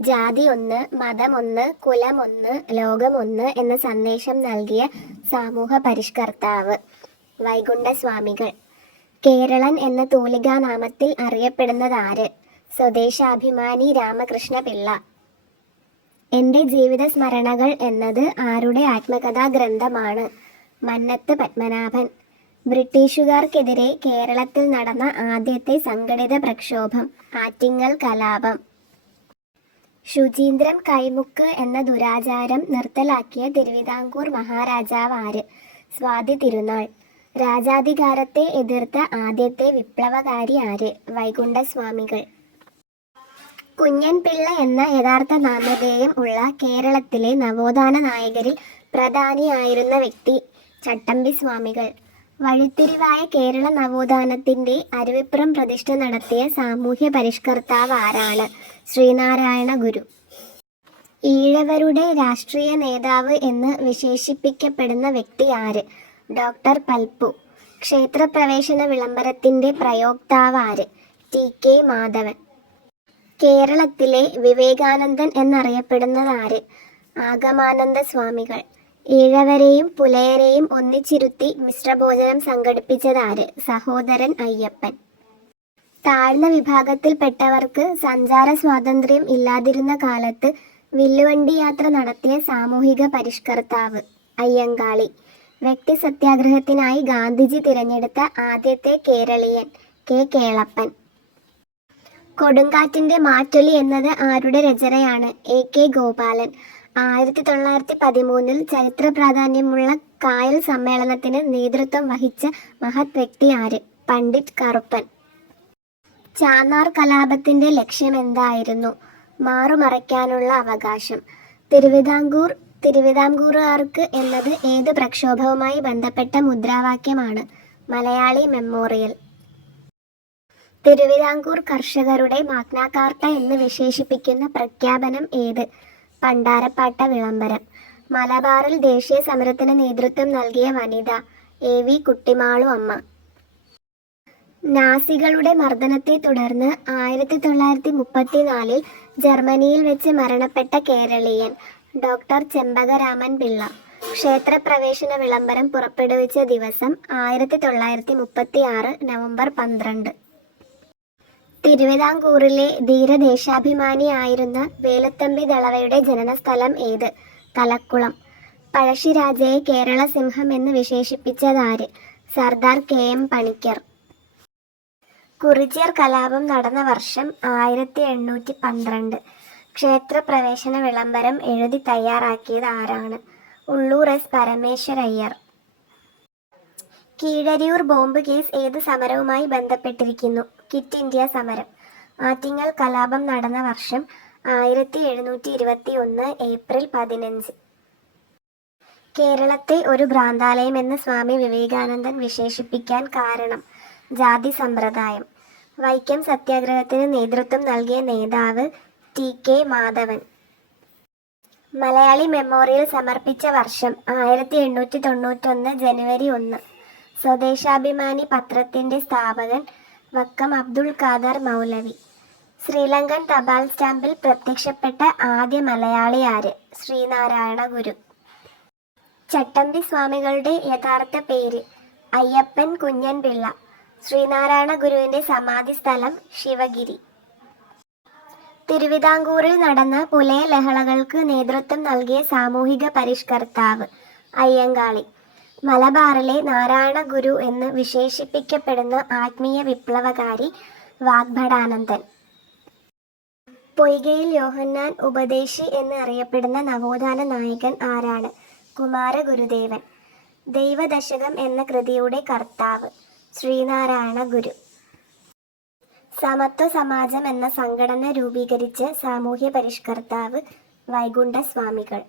ജാതി ഒന്ന്, മതമൊന്ന്, കുലമൊന്ന്, ലോകമൊന്ന് എന്ന സന്ദേശം നൽകിയ സമൂഹ പരിഷ്കർത്താവ് വൈകുണ്ഠസ്വാമികൾ. കേരളൻ എന്ന തൂലികാനാമത്തിൽ അറിയപ്പെടുന്നതാര്? സ്വദേശാഭിമാനി രാമകൃഷ്ണ പിള്ള. എൻ്റെ ജീവിത സ്മരണകൾ എന്നത് ആരുടെ ആത്മകഥാ ഗ്രന്ഥമാണ്? മന്നത്ത് പത്മനാഭൻ. ബ്രിട്ടീഷുകാർക്കെതിരെ കേരളത്തിൽ നടന്ന ആദ്യത്തെ സംഘടിത പ്രക്ഷോഭം ആറ്റിങ്ങൽ കലാപം. ശുചീന്ദ്രം കൈമുക്ക് എന്ന ദുരാചാരം നിർത്തലാക്കിയ തിരുവിതാംകൂർ മഹാരാജാവ് ആര്? സ്വാതി തിരുനാൾ. രാജാധികാരത്തെ എതിർത്ത ആദ്യത്തെ വിപ്ലവകാരി ആര്? വൈകുണ്ഠസ്വാമികൾ. കുഞ്ഞൻ പിള്ള എന്ന യഥാർത്ഥ നാമധേയം ഉള്ള കേരളത്തിലെ നവോത്ഥാന നായകരിൽ പ്രധാനിയായിരുന്ന വ്യക്തി ചട്ടമ്പി സ്വാമികൾ. വഴിത്തിരിവായ കേരള നവോത്ഥാനത്തിന്റെ അരുവിപ്പുറം പ്രതിഷ്ഠ നടത്തിയ സാമൂഹ്യ പരിഷ്കർത്താവ് ആരാണ്? ശ്രീനാരായണ ഗുരു. ഈഴവരുടെ രാഷ്ട്രീയ നേതാവ് എന്ന് വിശേഷിപ്പിക്കപ്പെടുന്ന വ്യക്തി ആര്? ഡോക്ടർ പൽപ്പു. ക്ഷേത്രപ്രവേശന വിളംബരത്തിന്റെ പ്രയോക്താവ് ആര്? ടി.കെ. മാധവൻ. കേരളത്തിലെ വിവേകാനന്ദൻ എന്നറിയപ്പെടുന്നതാര്? ആഗമാനന്ദ സ്വാമികൾ. ഈഴവരെയും പുലയരെയും ഒന്നിച്ചിരുത്തി മിശ്രഭോജനം സംഘടിപ്പിച്ചതാര്? സഹോദരൻ അയ്യപ്പൻ. താഴ്ന്ന വിഭാഗത്തിൽപ്പെട്ടവർക്ക് സഞ്ചാര സ്വാതന്ത്ര്യം ഇല്ലാതിരുന്ന കാലത്ത് വില്ലുവണ്ടി യാത്ര നടത്തിയ സാമൂഹിക പരിഷ്കർത്താവ് അയ്യങ്കാളി. വ്യക്തി സത്യാഗ്രഹത്തിനായി ഗാന്ധിജി തിരഞ്ഞെടുത്ത ആദ്യത്തെ കേരളീയൻ കെ. കേളപ്പൻ. കൊടുങ്കാറ്റിന്റെ മാറ്റൊലി എന്നത് ആരുടെ രചനയാണ്? എ. കെ. ഗോപാലൻ. 1913 ചരിത്ര പ്രാധാന്യമുള്ള കായൽ സമ്മേളനത്തിന് നേതൃത്വം വഹിച്ച മഹത് വ്യക്തി ആര്? പണ്ഡിറ്റ് കറുപ്പൻ. ചാന്നാർ കലാപത്തിന്റെ ലക്ഷ്യമെന്തായിരുന്നു? മാറുമറയ്ക്കാനുള്ള അവകാശം. തിരുവിതാംകൂറുകാർക്ക് എന്നത് ഏത് പ്രക്ഷോഭവുമായി ബന്ധപ്പെട്ട മുദ്രാവാക്യമാണ്? മലയാളി മെമ്മോറിയൽ. തിരുവിതാംകൂർ കർഷകരുടെ മാഗ്നാ കാർട്ട എന്ന് വിശേഷിപ്പിക്കുന്ന പ്രഖ്യാപനം ഏത്? പണ്ടാരപ്പാട്ട വിളംബരം. മലബാറിൽ ദേശീയ സമരത്തിന് നേതൃത്വം നൽകിയ വനിത? എ. വി. കുട്ടിമാളു അമ്മ. നാസികളുടെ മർദ്ദനത്തെ തുടർന്ന് 1934 ജർമ്മനിയിൽ വെച്ച് മരണപ്പെട്ട കേരളീയൻ? ഡോക്ടർ ചെമ്പകരാമൻ പിള്ള. ക്ഷേത്രപ്രവേശന വിളംബരം പുറപ്പെടുവിച്ച ദിവസം 1936 നവംബർ 12. തിരുവിതാംകൂറിലെ ധീരദേശാഭിമാനിയായിരുന്ന വേലുത്തമ്പി ദളവയുടെ ജനനസ്ഥലം ഏത്? തലക്കുളം. പഴശ്ശിരാജയെ കേരള സിംഹം എന്ന് വിശേഷിപ്പിച്ചതാര്? സർദാർ കെ. എം. പണിക്കർ. കുറിച്യർ കലാപം നടന്ന വർഷം 1812. ക്ഷേത്രപ്രവേശന വിളംബരം എഴുതി തയ്യാറാക്കിയത് ആരാണ്? Ulloor S. Parameswara Iyer. Keezhariyur bomb case ഏത് സമരവുമായി ബന്ധപ്പെട്ടിരിക്കുന്നു? ക്വിറ്റ് ഇന്ത്യ സമരം. ആറ്റിങ്ങൽ കലാപം നടന്ന വർഷം 1721 ഏപ്രിൽ 15. കേരളത്തെ ഒരു ഭ്രാന്താലയം എന്ന് സ്വാമി വിവേകാനന്ദൻ വിശേഷിപ്പിക്കാൻ കാരണം? ജാതി സമ്പ്രദായം. വൈക്കം സത്യാഗ്രഹത്തിന് നേതൃത്വം നൽകിയ നേതാവ്? ടി.കെ. മാധവൻ. മലയാളി മെമ്മോറിയൽ സമർപ്പിച്ച വർഷം? 1891 ജനുവരി 1. സ്വദേശാഭിമാനി പത്രത്തിന്റെ സ്ഥാപകൻ? വക്കം അബ്ദുൾ ഖാദർ മൗലവി. ശ്രീലങ്കൻ തപാൽ സ്റ്റാമ്പിൽ പ്രത്യക്ഷപ്പെട്ട ആദ്യ മലയാളി ആര്? ശ്രീനാരായണ ഗുരു. ചട്ടമ്പി സ്വാമികളുടെ യഥാർത്ഥ പേര്? അയ്യപ്പൻ കുഞ്ഞൻ പിള്ള. ശ്രീനാരായണ ഗുരുവിന്റെ സമാധി സ്ഥലം? ശിവഗിരി. തിരുവിതാംകൂറിൽ നടന്ന പുലയ ലഹളകൾക്ക് നേതൃത്വം നൽകിയ സാമൂഹിക പരിഷ്കർത്താവ്? അയ്യങ്കാളി. മലബാറിലെ നാരായണ ഗുരു എന്ന് വിശേഷിപ്പിക്കപ്പെടുന്ന ആത്മീയ വിപ്ലവകാരി? വാഗ്ഭടാനന്ദൻ. പൊയ്കയിൽ യോഹന്നാൻ ഉപദേശി എന്ന് അറിയപ്പെടുന്ന നവോത്ഥാന നായകൻ ആരാണ്? കുമാരഗുരുദേവൻ. ദൈവദശകം എന്ന കൃതിയുടെ കർത്താവ്? ശ്രീനാരായണ ഗുരു. സമത്വ സമാജം എന്ന സംഘടന രൂപീകരിച്ച സാമൂഹ്യ പരിഷ്കർത്താവ്? വൈകുണ്ഠസ്വാമികൾ.